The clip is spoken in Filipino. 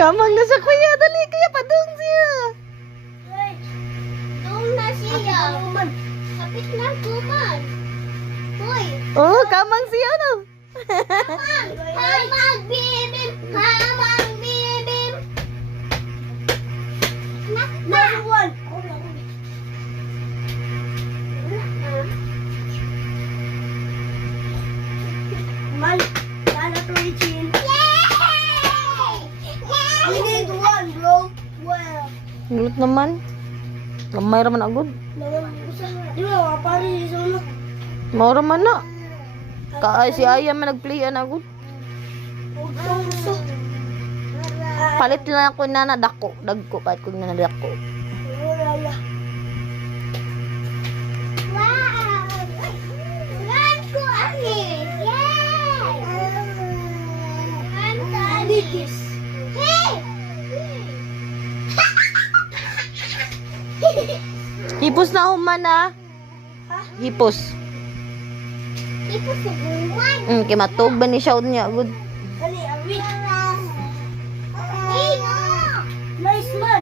Kamang na sa kuya, dali kaya padung siya. Doon na siya. Kapit na kuman. Hoy. Oh, kamang siya no. Hamang bibim. Hamang bibim. Nakta. Man, sana to ichin. We need one, bro. Well. Gulat naman. Gamay raman agud. Di ba, pari sa mga. Mao raman na. Kaay si Aya man nagplayan agud. Palit lang ako na dako, dagko palit ko na dako. Wow! Run ko ani! Yes! Run ko ani! Hey! Hipos na human na. Hipos. Ito sa buwan. Kay matog ba ni siya niya agud.